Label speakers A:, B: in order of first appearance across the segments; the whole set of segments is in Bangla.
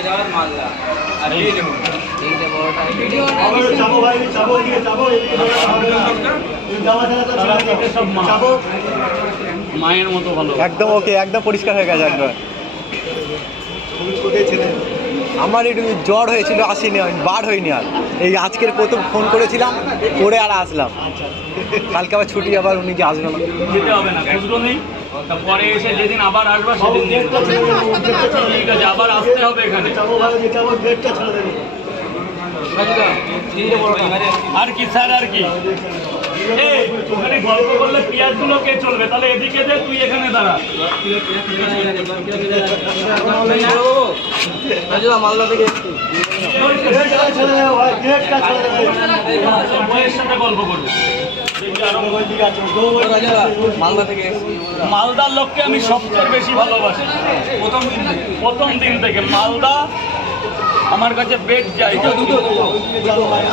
A: মুর্শিদাবাদ মালদা। আর
B: বড়টা
C: ভাই এদিকে এদিকে।
D: মায়ের মতো ভালো।
E: একদম ওকে একদম পরিষ্কার হয়ে গেছে একবার আমার একটু জ্বর হয়েছিল আসিনি আমি বার হইনি আর। এই আজকের প্রথম ফোন করেছিলাম করে আর আসলাম। কালকে আবার ছুটি আবার উনি কি আসবে না
D: হবে না খুচরো নেই। তা পরে এসে যেদিন আবার আসবা সেদিন ঠিক আছে আবার আসতে হবে এখানে। আর কি স্যার আর কি? ওখানে গল্প করলে পেঁয়াজগুলো কে চলবে? তাহলে এদিকে দে তুই এখানে দাঁড়া।
B: মালদা থেকে
D: সাথে গল্প করবে। মালদার লোককে আমি সবচেয়ে বেশি ভালোবাসি। প্রথম। প্রথম দিন থেকে মালদা আমার কাছে বেগ জায়গা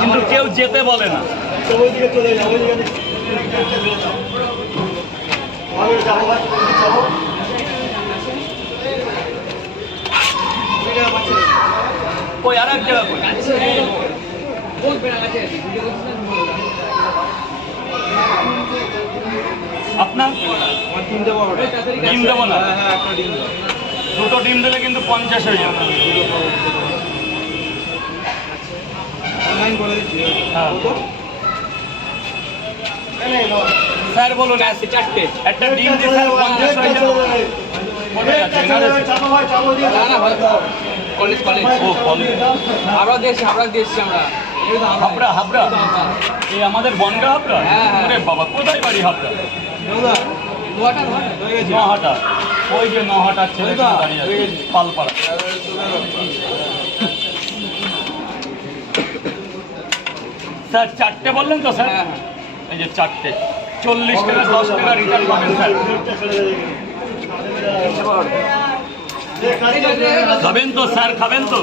D: কিন্তু কেউ যেতে বলে না। কই আর এক জায়গা আপনার? ডিম দেবো না? দুটো ডিম দিলে কিন্তু পঞ্চাশ হয়ে যাবে। হ্যাঁ। স্যার বলুন চারটে। একটা ডিম দিয়ে স্যার পঞ্চাশ হয়ে যাবে।
B: College college.
D: ও কলেজ।
B: আমরা আমরা
D: হাবড়া হাবড়া। এই আমাদের বনগা হাবড়া?
B: হ্যাঁ, হ্যাঁ।
D: বাবা কোথায় বাড়ি হাবড়া? নহাটা। ওই যে নহাটার ছেলে পালপাড়া। স্যার চারটে বললেন তো স্যার?
B: হ্যাঁ, হ্যাঁ।
D: এই যে চারটে। চল্লিশ টাকা দশ টাকা রিটার্ন পাবেন স্যার। খাবেন তো স্যার খাবেন তো।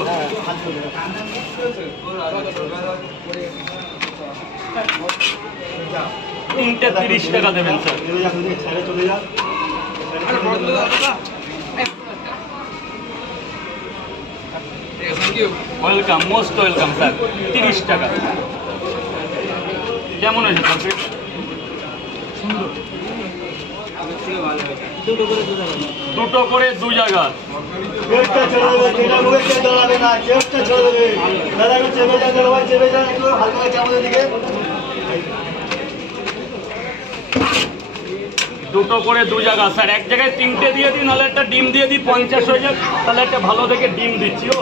D: তিনটে তিরিশ টাকা দেবেন, স্যার?
C: যা যা
D: ওয়েলকাম মোস্ট ওয়েলকাম স্যার। তিরিশ টাকা। কেমন হয়েছে তরকারি দুটো করে দু জায়গা।
C: দাদা চেপে ভাই চেপে যান একটু হালকা করে দিকে।
D: দুটো করে দু জায়গা। স্যার এক জায়গায় তিনটে দিয়ে দিই নাহলে একটা ডিম দিয়ে দিই পঞ্চাশ হয়ে যাক তাহলে একটা ভালো দেখে ডিম দিচ্ছি ও।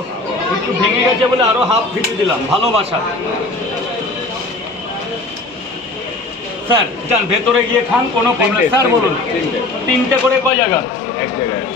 D: একটু ভেঙে গেছে বলে আরও হাফ ফিটে দিলাম ভালোবাসা স্যার যান ভেতরে গিয়ে খান কোনো স্যার বলুন। তিনটে। করে কয় জায়গা?